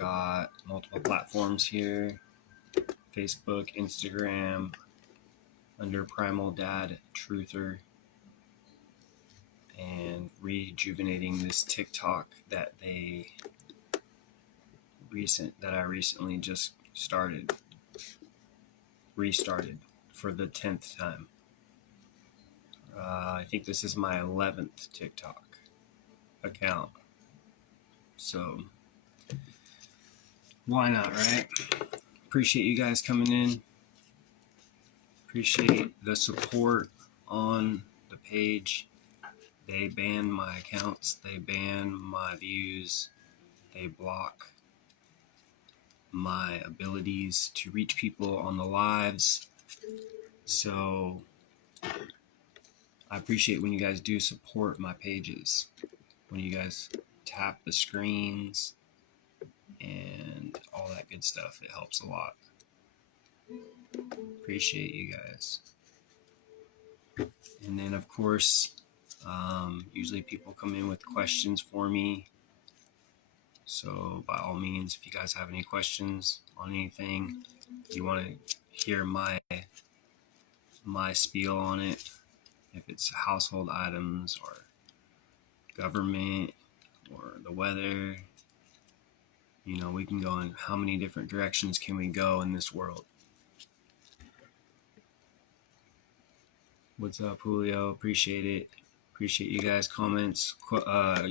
got multiple platforms here: Facebook, Instagram, under Primal Dad Truther, and rejuvenating this TikTok that I recently just restarted for the 10th time. I think this is my 11th TikTok account. So why not, right? Appreciate you guys coming in. Appreciate the support on the page. They ban my accounts. They ban my views. They block my abilities to reach people on the lives. So I appreciate when you guys do support my pages, when you guys tap the screens and all that good stuff. It helps a lot. Appreciate you guys. And then, of course, usually people come in with questions for me. So by all means, if you guys have any questions on anything, you want to hear my spiel on it, if it's household items or government or the weather, we can go in how many different directions can we go in this world. What's up, Julio? Appreciate it. Appreciate you guys' comments,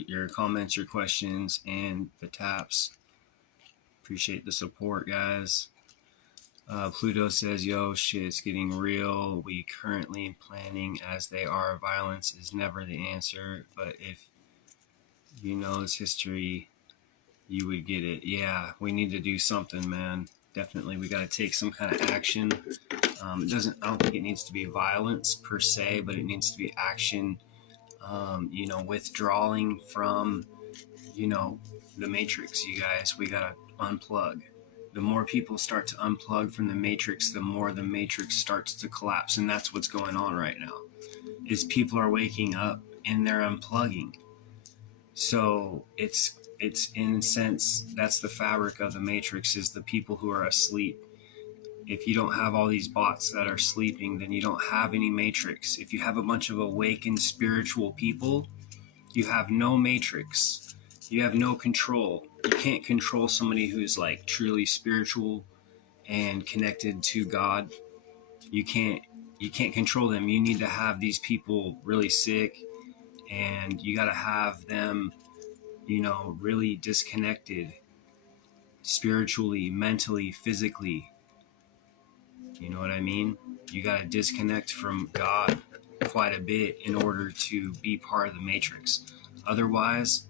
your questions, and the taps. Appreciate the support, guys. Pluto says, yo, shit, it's getting real. We currently planning as they are. Violence is never the answer, but if you know this history, you would get it. Yeah, we need to do something, man. Definitely, we got to take some kind of action. I don't think it needs to be violence per se, but it needs to be action. Withdrawing from, the matrix, you guys. We got to unplug. The more people start to unplug from the matrix, the more the matrix starts to collapse. And that's what's going on right now, is people are waking up and they're unplugging. So it's in a sense, that's the fabric of the matrix, is the people who are asleep. If you don't have all these bots that are sleeping, then you don't have any matrix. If you have a bunch of awakened spiritual people, you have no matrix. You have no control. You can't control somebody who's like truly spiritual and connected to God. You can't control them. You need to have these people really sick, and you got to have them, really disconnected spiritually, mentally, physically. You know what I mean? You got to disconnect from God quite a bit in order to be part of the matrix. Otherwise,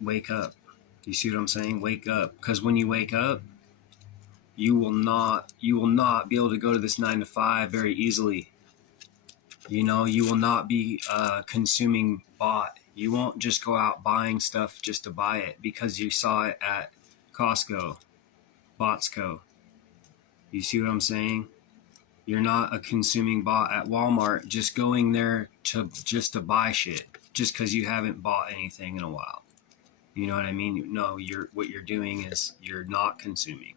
wake up. You see what I'm saying? Wake up. Because when you wake up, you will not be able to go to this 9 to 5 very easily. You will not be consuming bot. You won't just go out buying stuff just to buy it because you saw it at Costco, Botsco. You see what I'm saying? You're not a consuming bot at Walmart just going there to buy shit just because you haven't bought anything in a while. You know what I mean? No, what you're doing is you're not consuming.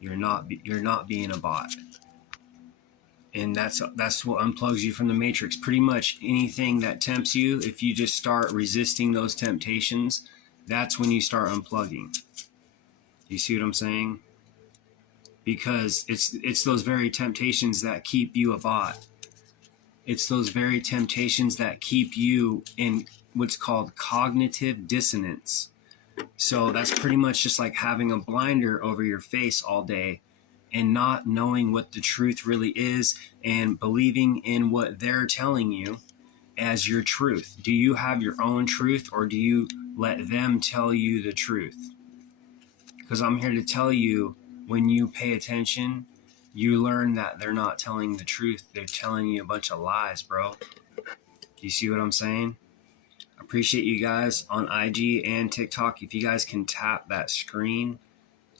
You're not being a bot. And that's what unplugs you from the matrix. Pretty much anything that tempts you, if you just start resisting those temptations, that's when you start unplugging. You see what I'm saying? Because it's those very temptations that keep you a bot. It's those very temptations that keep you in what's called cognitive dissonance. So that's pretty much just like having a blinder over your face all day and not knowing what the truth really is and believing in what they're telling you as your truth. Do you have your own truth, or do you let them tell you the truth? Because I'm here to tell you, when you pay attention, you learn that they're not telling the truth. They're telling you a bunch of lies, bro. You see what I'm saying? I appreciate you guys on IG and TikTok. If you guys can tap that screen,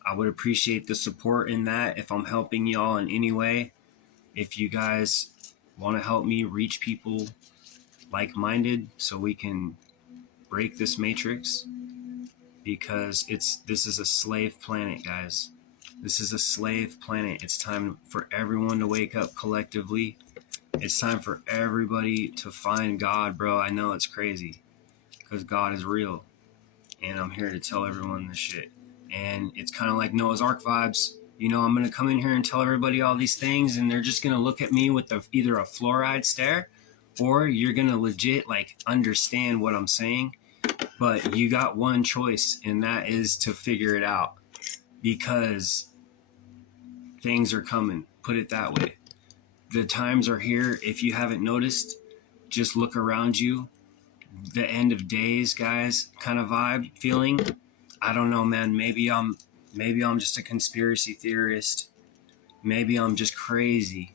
I would appreciate the support in that. If I'm helping y'all in any way, if you guys want to help me reach people like-minded so we can break this matrix, because this is a slave planet, guys. This is a slave planet. It's time for everyone to wake up collectively. It's time for everybody to find God, bro. I know it's crazy because God is real, and I'm here to tell everyone this shit. And it's kind of like Noah's Ark vibes. You know, I'm going to come in here and tell everybody all these things, and they're just going to look at me with either a fluoride stare, or you're going to legit like understand what I'm saying. But you got one choice, and that is to figure it out, because things are coming. Put it that way. The times are here. If you haven't noticed, just look around you. The end of days, guys, kind of vibe feeling. I don't know, man. Maybe I'm just a conspiracy theorist. Maybe I'm just crazy.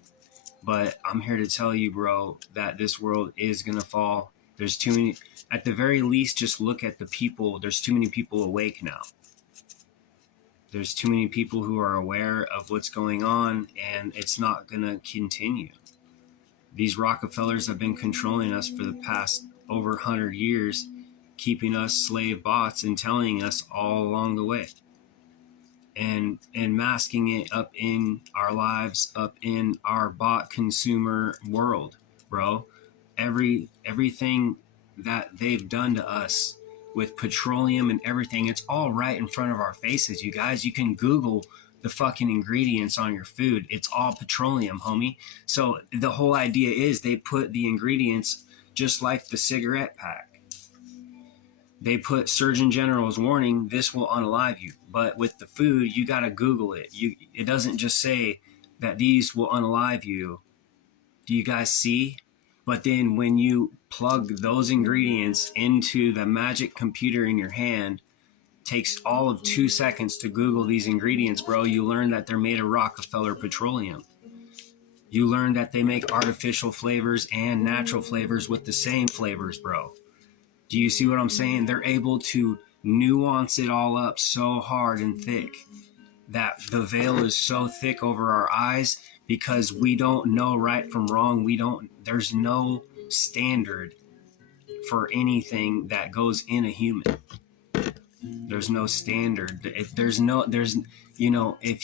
But I'm here to tell you, bro, that this world is going to fall. There's too many, at the very least, just look at the people. There's too many people awake now. There's too many people who are aware of what's going on, and it's not going to continue. These Rockefellers have been controlling us for the past over 100 years, keeping us slave bots and telling us all along the way. And masking it up in our lives, up in our bot consumer world, bro. Everything that they've done to us with petroleum and everything, it's all right in front of our faces, you guys. You can Google the fucking ingredients on your food. It's all petroleum, homie. So the whole idea is they put the ingredients just like the cigarette pack. They put Surgeon General's warning, this will unalive you. But with the food, you got to Google it. It doesn't just say that these will unalive you. Do you guys see? But then when you plug those ingredients into the magic computer in your hand, takes all of 2 seconds to Google these ingredients, bro. You learn that they're made of Rockefeller petroleum. You learn that they make artificial flavors and natural flavors with the same flavors, bro. Do you see what I'm saying? They're able to nuance it all up so hard and thick that the veil is so thick over our eyes because we don't know right from wrong. There's no standard for anything that goes in a human. There's no standard. If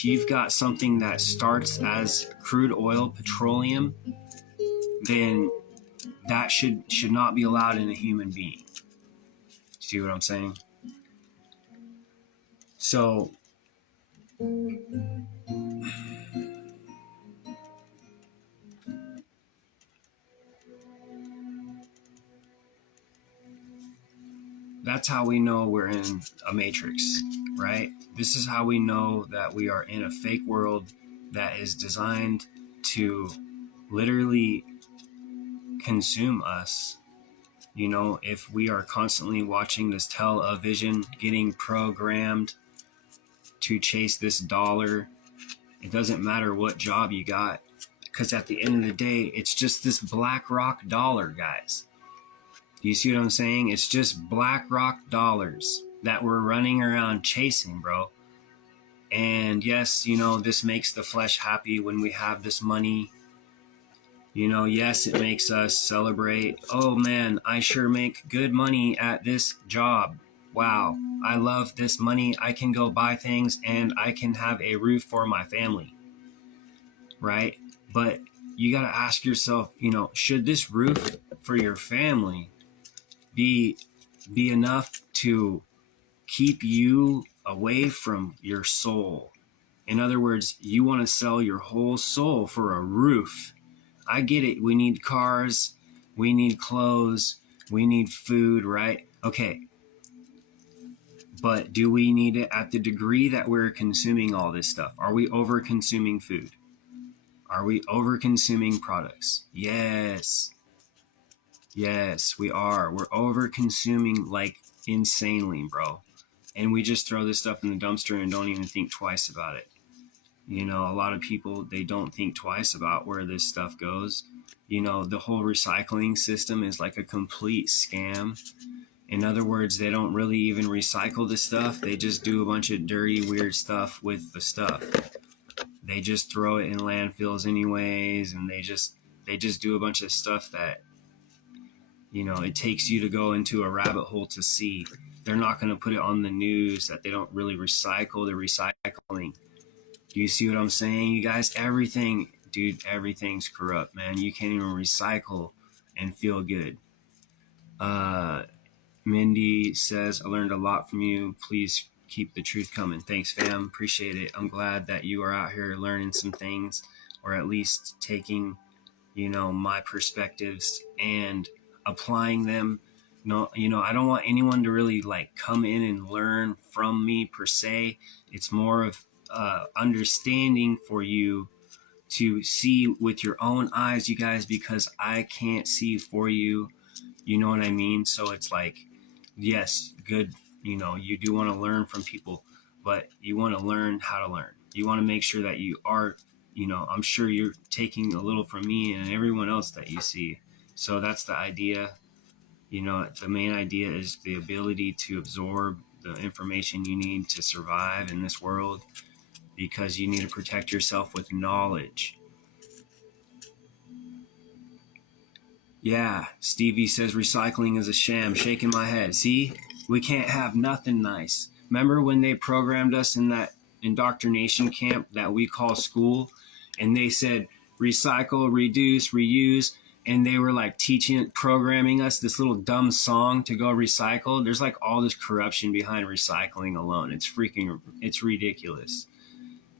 you've got something that starts as crude oil, petroleum, then that should not be allowed in a human being. See what I'm saying? So that's how we know we're in a matrix, right? This is how we know that we are in a fake world that is designed to literally consume us. You know, if we are constantly watching this television, getting programmed to chase this dollar, it doesn't matter what job you got, because at the end of the day, it's just this BlackRock dollar, guys. Do you see what I'm saying? It's just BlackRock dollars that we're running around chasing, bro. And yes, this makes the flesh happy when we have this money. Yes, it makes us celebrate. Oh man, I sure make good money at this job. Wow, I love this money. I can go buy things and I can have a roof for my family. Right? But you got to ask yourself, should this roof for your family be enough to keep you away from your soul? In other words, you want to sell your whole soul for a roof. I get it. We need cars, we need clothes, we need food, right? Okay. But do we need it at the degree that we're consuming all this stuff? Are we over consuming food? Are we over consuming products? Yes. Yes, we are. We're over consuming like insanely, bro. And we just throw this stuff in the dumpster and don't even think twice about it. A lot of people, they don't think twice about where this stuff goes. The whole recycling system is like a complete scam. In other words, they don't really even recycle the stuff. They just do a bunch of dirty, weird stuff with the stuff. They just throw it in landfills anyways, and they just do a bunch of stuff that, it takes you to go into a rabbit hole to see. they're not going to put it on the news that they don't really recycle. They're recycling. Do you see what I'm saying, you guys? Everything, dude, everything's corrupt, man. You can't even recycle and feel good. Mindy says, I learned a lot from you. Please keep the truth coming. Thanks, fam. Appreciate it. I'm glad that you are out here learning some things, or at least taking, my perspectives and applying them. No, I don't want anyone to really like come in and learn from me per se. It's more of understanding for you to see with your own eyes, you guys, because I can't see for you. You know what I mean? So it's like, yes, good. You do want to learn from people, but you want to learn how to learn. You want to make sure that you are, I'm sure you're taking a little from me and everyone else that you see. So that's the idea. The main idea is the ability to absorb the information you need to survive in this world, because you need to protect yourself with knowledge. Yeah, Stevie says recycling is a sham. Shaking my head. See, we can't have nothing nice. Remember when they programmed us in that indoctrination camp that we call school, and they said recycle, reduce, reuse, and they were like programming us this little dumb song to go recycle. There's like all this corruption behind recycling alone. It's ridiculous.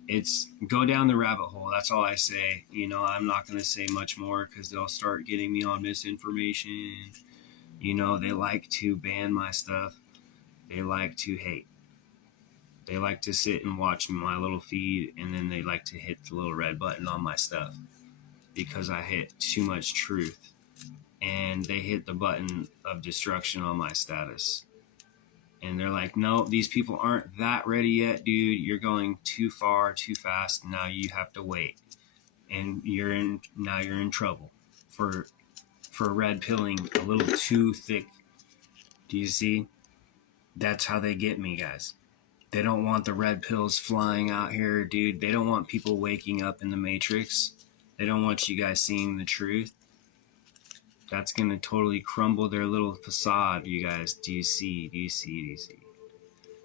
It's go down the rabbit hole. That's all I say. I'm not going to say much more because they'll start getting me on misinformation. They like to ban my stuff. They like to hate. They like to sit and watch my little feed, and then they like to hit the little red button on my stuff because I hit too much truth. And they hit the button of destruction on my status. And they're like, no, these people aren't that ready yet, dude. You're going too far, too fast. Now you have to wait. And you're in trouble for red pilling a little too thick. Do you see? That's how they get me, guys. They don't want the red pills flying out here, dude. They don't want people waking up in the Matrix. They don't want you guys seeing the truth. That's going to totally crumble their little facade, you guys. Do you see?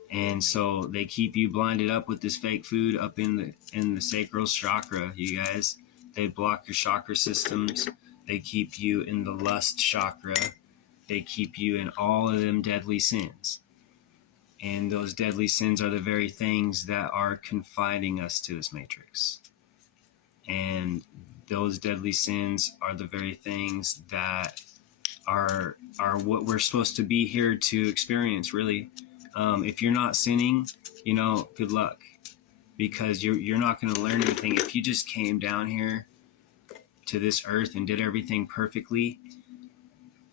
And so they keep you blinded up with this fake food up in the sacral chakra, you guys. They block your chakra systems. They keep you in the lust chakra. They keep you in all of them deadly sins. And those deadly sins are the very things that are confining us to this matrix. And those deadly sins are the very things that are what we're supposed to be here to experience, really. If you're not sinning, good luck, because you're not going to learn anything. If you just came down here to this earth and did everything perfectly,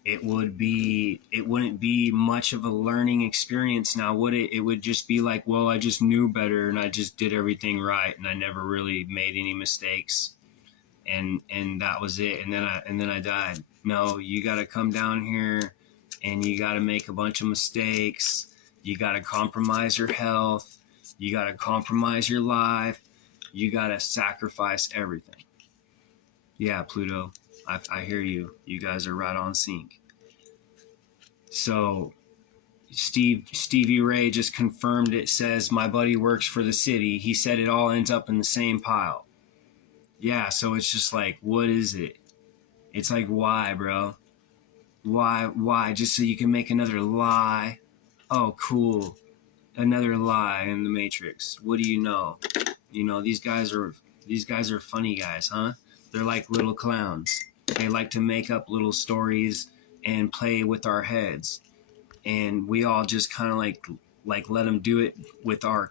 it wouldn't be much of a learning experience now, would it? It would just be like, well, I just knew better and I just did everything right and I never really made any mistakes, and that was it. And then I died. No, you got to come down here and you got to make a bunch of mistakes. You got to compromise your health. You got to compromise your life. You got to sacrifice everything. Yeah, Pluto, I hear you. You guys are right on sync. So Stevie Ray just confirmed it. Says, my buddy works for the city. He said it all ends up in the same pile. Yeah, so it's just like, what is it? It's like, why, bro? Why? Just so you can make another lie? Oh, cool. Another lie in the Matrix. What do you know? These guys are funny guys, huh? They're like little clowns. They like to make up little stories and play with our heads. And we all just kind of like let them do it with our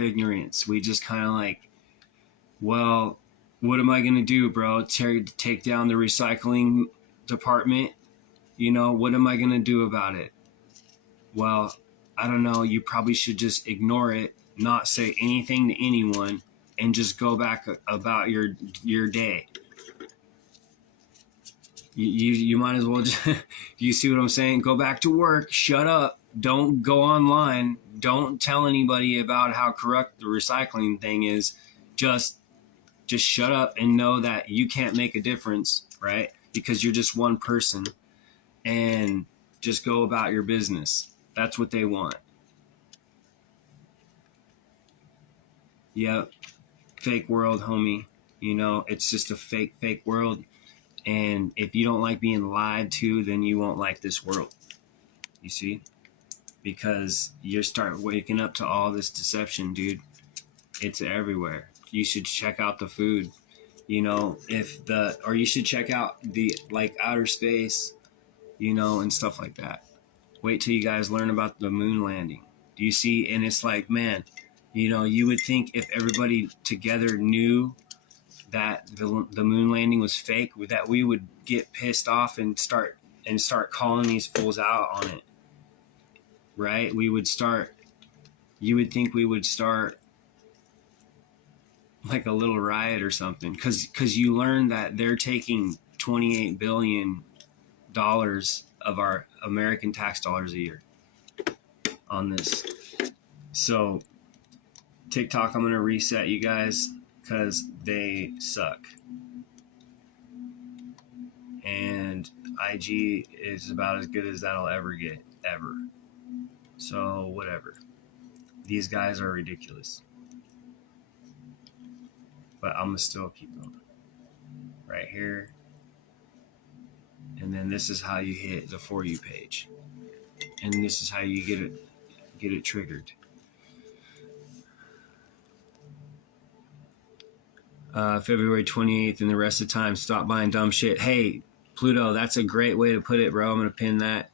ignorance. We just kind of like, well, what am I going to do, bro? Take down the recycling department? What am I going to do about it? Well, I don't know. You probably should just ignore it, not say anything to anyone, and just go back about your day. You might as well just, you see what I'm saying? Go back to work. Shut up. Don't go online. Don't tell anybody about how corrupt the recycling thing is. Just shut up and know that you can't make a difference, right? Because you're just one person, and just go about your business. That's what they want. Yep. Fake world, homie. You know, it's just a fake world. And if you don't like being lied to, then you won't like this world. You see? Because you start waking up to all this deception, dude. It's everywhere. You should check out the food. You know, or you should check out the, like, outer space, you know, and stuff like that. Wait till you guys learn about the moon landing. Do you see? And it's like, man, you know, you would think if everybody together knew that the moon landing was fake, that we would get pissed off and start calling these fools out on it, right? You would think we would start like a little riot or something, because you learn that they're taking $28 billion of our American tax dollars a year on this. So TikTok, I'm going to reset you guys because they suck. And IG is about as good as that'll ever get, ever. So whatever. These guys are ridiculous. But I'm going to still keep going. Right here. And then this is how you hit the For You page. And this is how you get it triggered. February 28th and the rest of the time, stop buying dumb shit. Hey, Pluto, that's a great way to put it, bro. I'm going to pin that.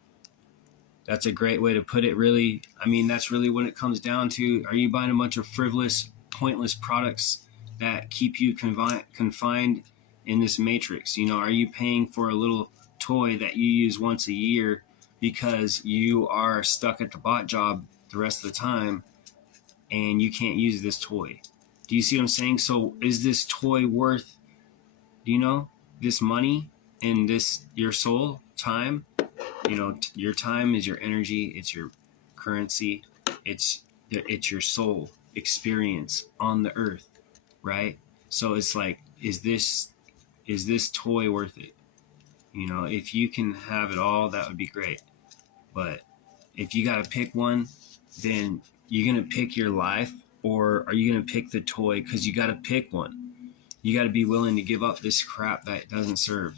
That's a great way to put it, really. I mean, that's really what it comes down to. Are you buying a bunch of frivolous, pointless products that keep you confined in this matrix? You know, are you paying for a little toy that you use once a year because you are stuck at the bot job the rest of the time and you can't use this toy? Do you see what I'm saying? So is this toy worth, you know, this money and this, your soul, time? You know, your time is your energy. It's your currency. It's your soul experience on the earth, right? So it's like, is this toy worth it? You know, if you can have it all, that would be great. But if you got to pick one, then you're going to pick your life, or are you going to pick the toy? Because you got to pick one. You got to be willing to give up this crap that doesn't serve,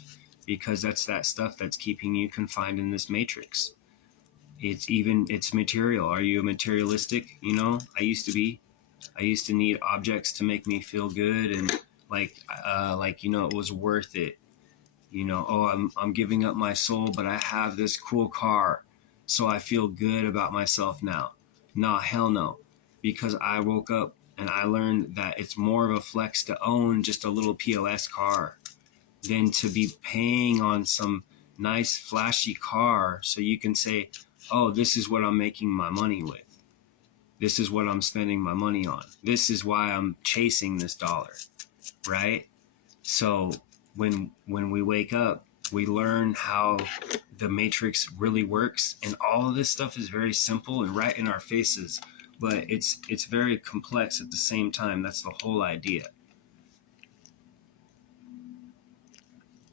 because that's that stuff that's keeping you confined in this matrix. It's material. Are you a materialistic? You know, I used to need objects to make me feel good, and like, you know, it was worth it. You know, oh, I'm giving up my soul, but I have this cool car, so I feel good about myself now. Nah, hell no. Because I woke up and I learned that it's more of a flex to own just a little POS car than to be paying on some nice flashy car so you can say, oh, this is what I'm making my money with. This is what I'm spending my money on. This is why I'm chasing this dollar, right? So when we wake up, we learn how the matrix really works, and all of this stuff is very simple and right in our faces, but it's very complex at the same time. That's the whole idea.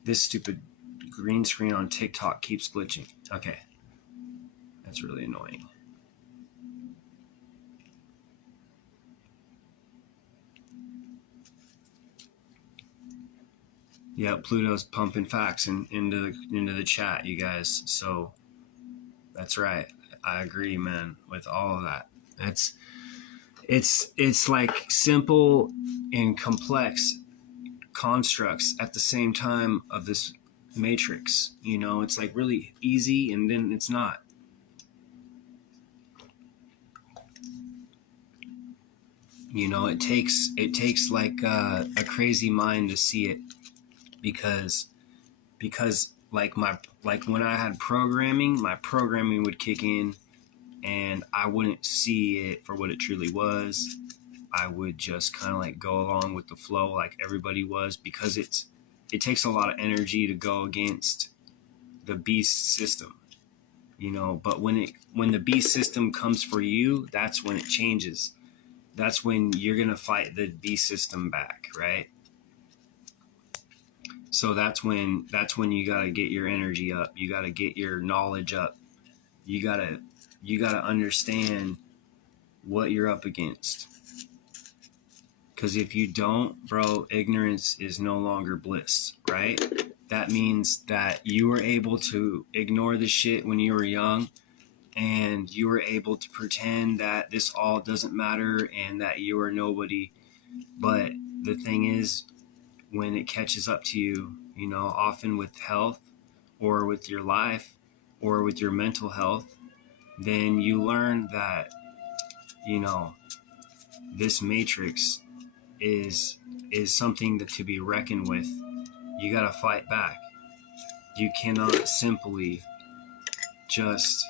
This stupid green screen on TikTok keeps glitching. Okay. That's really annoying. Yeah, Pluto's pumping facts into the chat, you guys. So that's right. I agree, man, with all of that. It's like simple and complex constructs at the same time of this matrix. You know, it's like really easy, and then it's not. You know, it takes like a crazy mind to see it, because like when I had programming, my programming would kick in, and I wouldn't see it for what it truly was. I would just kind of like go along with the flow like everybody was, because it takes a lot of energy to go against the beast system, you know. But when the beast system comes for you, that's when it changes. That's when you're going to fight the beast system back, right? So that's when you got to get your energy up. You got to get your knowledge up. You got to you got to understand what you're up against. Because if you don't, bro, ignorance is no longer bliss, right? That means that you were able to ignore the shit when you were young, and you were able to pretend that this all doesn't matter and that you are nobody. But the thing is, when it catches up to you, you know, often with health or with your life or with your mental health, then you learn that, you know, this matrix is something that to be reckoned with. You got to fight back. You cannot simply just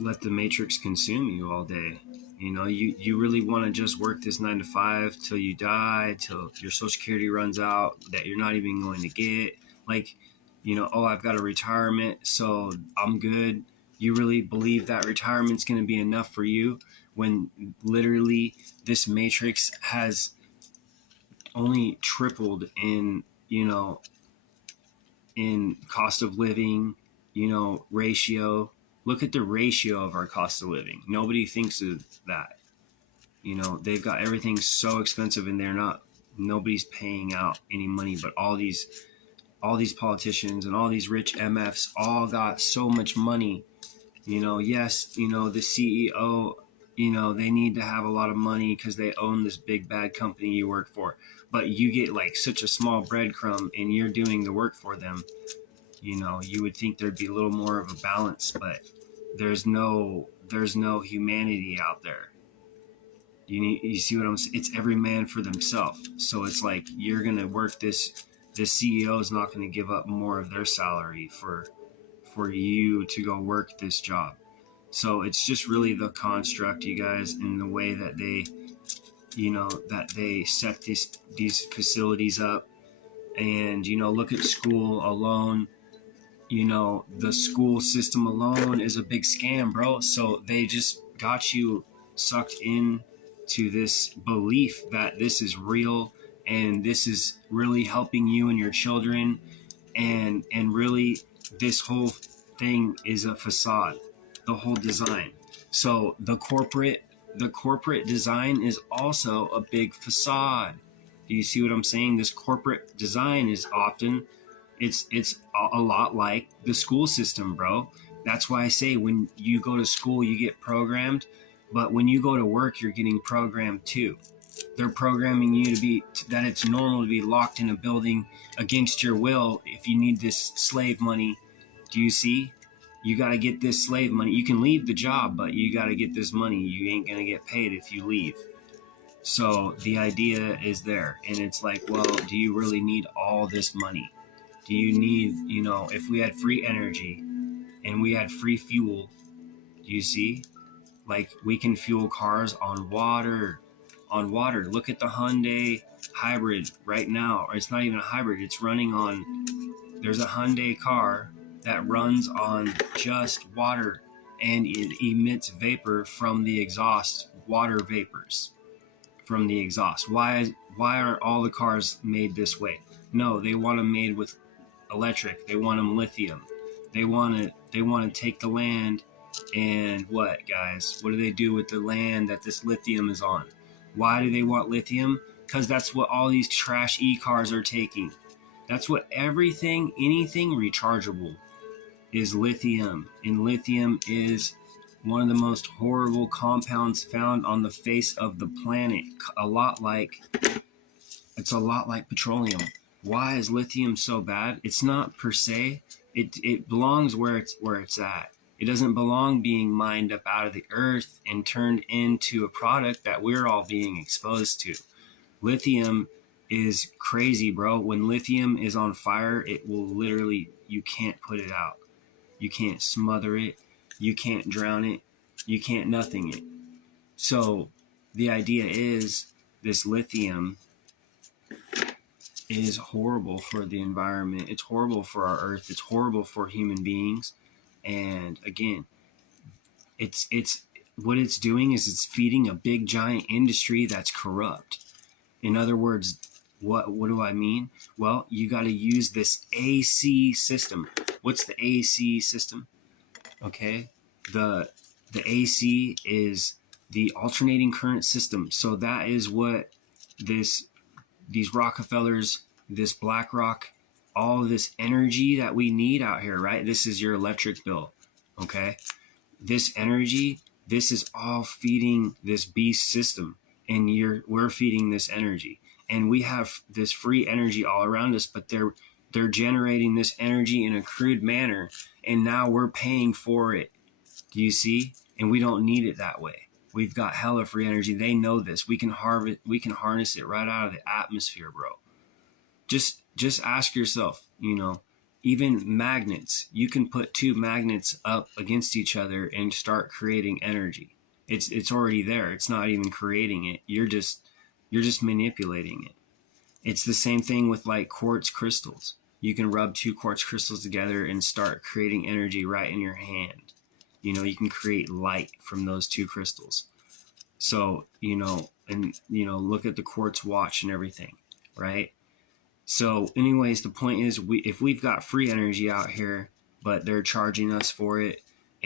let the matrix consume you all day. You know, you really want to just work this 9 to 5 till you die, till your social security runs out, that you're not even going to get. Like, you know, oh, I've got a retirement, so I'm good. You really believe that retirement's going to be enough for you when literally this matrix has only tripled in, you know, in cost of living, you know, ratio. Look at the ratio of our cost of living. Nobody thinks of that. You know, they've got everything so expensive and nobody's paying out any money, but all these politicians and all these rich MFs all got so much money. You know, yes, you know, the CEO, you know, they need to have a lot of money because they own this big bad company you work for. But you get like such a small breadcrumb and you're doing the work for them. You know, you would think there'd be a little more of a balance, but there's no humanity out there. You see what I'm saying? It's every man for themselves. So it's like you're gonna work this. The CEO is not going to give up more of their salary for you to go work this job. So it's just really the construct, you guys, in the way that they, you know, that they set these facilities up. And, you know, look at school alone. You know, the school system alone is a big scam, bro. So they just got you sucked in to this belief that this is real and this is really helping you and your children, and really this whole thing is a facade, the whole design. So the corporate design is also a big facade. Do you see what I'm saying? This corporate design is often, it's a lot like the school system, bro. That's why I say when you go to school you get programmed, but when you go to work you're getting programmed too. They're programming you to be that it's normal to be locked in a building against your will if you need this slave money. Do you see? You got to get this slave money. You can leave the job, but you got to get this money. You ain't going to get paid if you leave. So the idea is there. And it's like, well, do you really need all this money? Do you need, you know, if we had free energy and we had free fuel, do you see? Like we can fuel cars on water. Look at the Hyundai hybrid right now. Or it's not even a hybrid. It's running on, there's a Hyundai car that runs on just water and it emits vapor from the exhaust, water vapors from the exhaust. Why aren't all the cars made this way? No, they want them made with electric. They want them lithium. They want to take the land and what, guys? What do they do with the land that this lithium is on? Why do they want lithium? Because that's what all these trash e-cars are taking. That's what anything rechargeable is lithium. And lithium is one of the most horrible compounds found on the face of the planet. It's a lot like petroleum. Why is lithium so bad? It's not per se. It belongs where it's at. It doesn't belong being mined up out of the earth and turned into a product that we're all being exposed to. Lithium is crazy, bro. When lithium is on fire, it will literally, you can't put it out. You can't smother it. You can't drown it. You can't nothing it. So the idea is this lithium is horrible for the environment. It's horrible for our earth. It's horrible for human beings. And again, it's what it's doing is it's feeding a big giant industry that's corrupt. In other words, what do I mean? Well, you got to use this AC system. What's the AC system? Okay, the AC is the alternating current system. So that is what these Rockefellers, this BlackRock, all this energy that we need out here, right? This is your electric bill. Okay, this energy, this is all feeding this beast system, and we're feeding this energy, and we have this free energy all around us, but they're generating this energy in a crude manner, and now we're paying for it. Do you see? And we don't need it that way. We've got hella free energy. They know this. We can harness it right out of the atmosphere, bro. Just ask yourself, even magnets, you can put two magnets up against each other and start creating energy. It's already there. It's not even creating it. You're just manipulating it. It's the same thing with like quartz crystals. You can rub two quartz crystals together and start creating energy right in your hand. You can create light from those two crystals. So, look at the quartz watch and everything, right? So anyways, the point is, if we've got free energy out here, but they're charging us for it,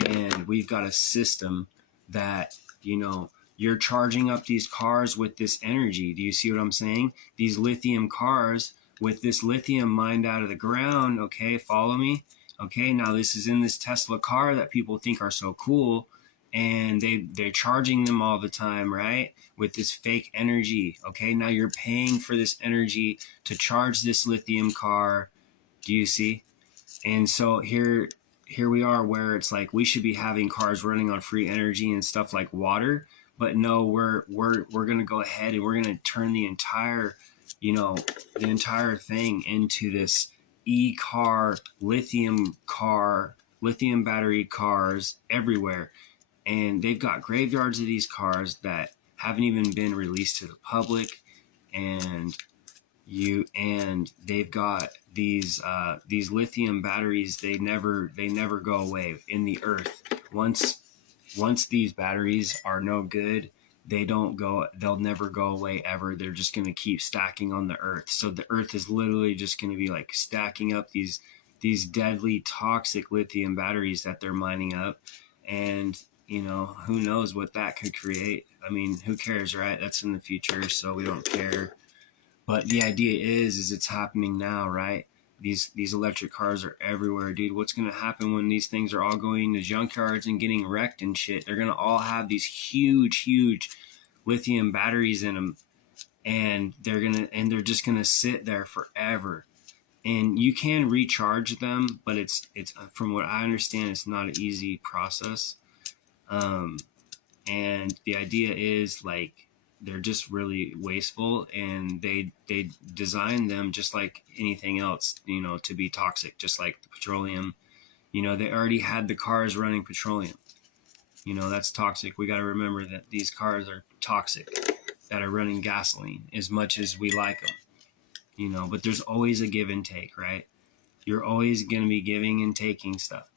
and we've got a system that, you're charging up these cars with this energy. Do you see what I'm saying? These lithium cars with this lithium mined out of the ground. Okay, follow me? Okay, now this is in this Tesla car that people think are so cool, and they're charging them all the time, right? With this fake energy. Okay, now you're paying for this energy to charge this lithium car. Do you see? And so here we are, where it's like we should be having cars running on free energy and stuff like water, but no, we're going to go ahead and we're going to turn the entire thing into this e-car, lithium battery cars everywhere. And they've got graveyards of these cars that haven't even been released to the public, and they've got these lithium batteries. They never go away in the earth. Once these batteries are no good, they'll never go away ever. They're just going to keep stacking on the earth. So the earth is literally just going to be like stacking up these deadly toxic lithium batteries that they're mining up. And who knows what that could create. I mean, who cares, right? That's in the future, so we don't care. But the idea is it's happening now, right? These electric cars are everywhere, dude. What's going to happen when these things are all going to junkyards and getting wrecked and shit? They're going to all have these huge lithium batteries in them, and they're just going to sit there forever. And you can recharge them, but it's from what I understand, it's not an easy process. And the idea is like they're just really wasteful, and they design them just like anything else, to be toxic, just like the petroleum. They already had the cars running petroleum. That's toxic. We got to remember that these cars are toxic that are running gasoline, as much as we like them. But there's always a give and take, right? You're always going to be giving and taking stuff.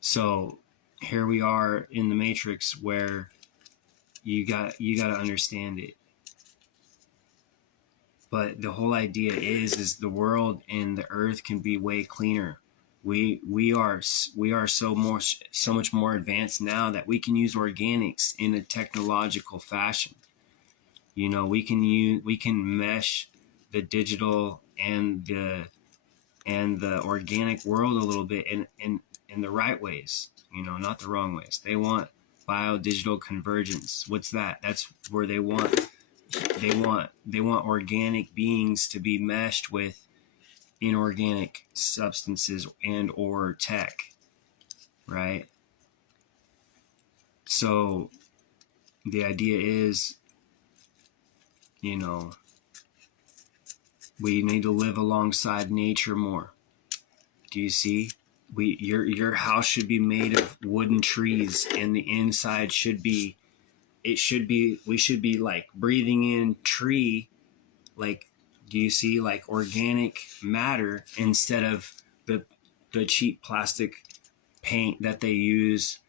So here we are in the matrix, where you got to understand it. But the whole idea is the world and the earth can be way cleaner. We are so much more advanced now that we can use organics in a technological fashion. We can mesh the digital and the organic world a little bit in the right ways, not the wrong ways. They want biodigital convergence. What's that? That's where they want organic beings to be meshed with inorganic substances and or tech, right? So the idea is, we need to live alongside nature more. Do you see? Your house should be made of wooden trees, and the inside we should be like breathing in tree, like, do you see, like organic matter, instead of the cheap plastic paint that they use.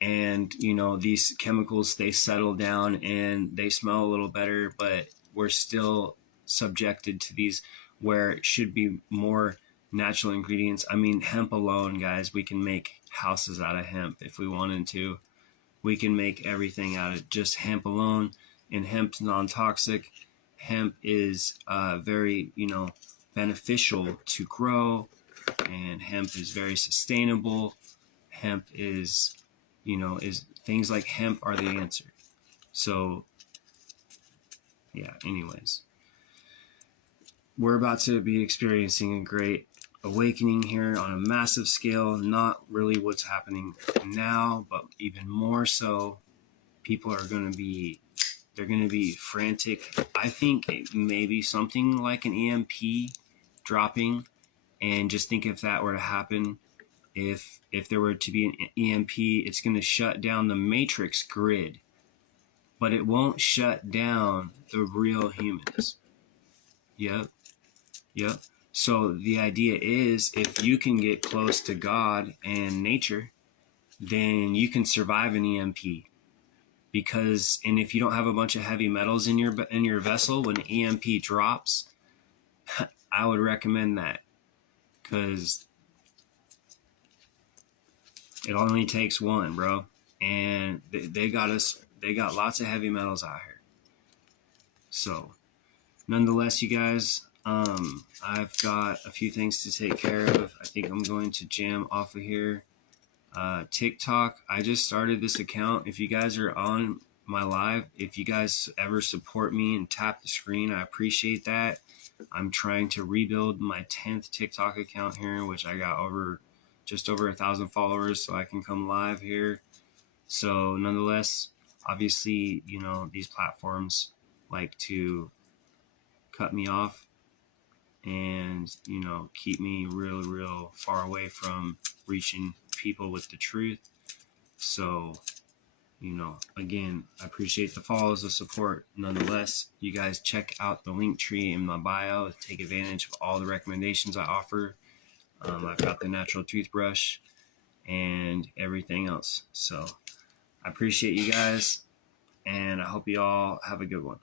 And these chemicals, they settle down and they smell a little better, but we're still subjected to these, where it should be more natural ingredients. I mean, hemp alone, guys, we can make houses out of hemp if we wanted to. We can make everything out of just hemp alone, and hemp's non-toxic. Hemp is very, beneficial to grow, and hemp is very sustainable. Hemp is, is things like hemp are the answer. So, yeah, anyways, we're about to be experiencing a great awakening here on a massive scale. Not really what's happening now, but even more so. People are going to be, they're going to be frantic. I think it may be something like an EMP dropping, and just think if that were to happen, if there were to be an EMP, it's going to shut down the matrix grid, but it won't shut down the real humans. Yep. So the idea is, if you can get close to God and nature, then you can survive an EMP. And if you don't have a bunch of heavy metals in your vessel when EMP drops, I would recommend that, because it only takes one, bro, and they got lots of heavy metals out here. So, nonetheless, you guys, I've got a few things to take care of. I think I'm going to jam off of here. TikTok, I just started this account. If you guys are on my live, if you guys ever support me and tap the screen, I appreciate that. I'm trying to rebuild my 10th TikTok account here, which I got just over 1,000 followers, so I can come live here. So nonetheless, obviously, these platforms like to cut me off and, keep me real far away from reaching people with the truth. So, again, I appreciate the follows, the support. Nonetheless, you guys check out the link tree in my bio. Take advantage of all the recommendations I offer. I've got the natural toothbrush and everything else. So I appreciate you guys, and I hope you all have a good one.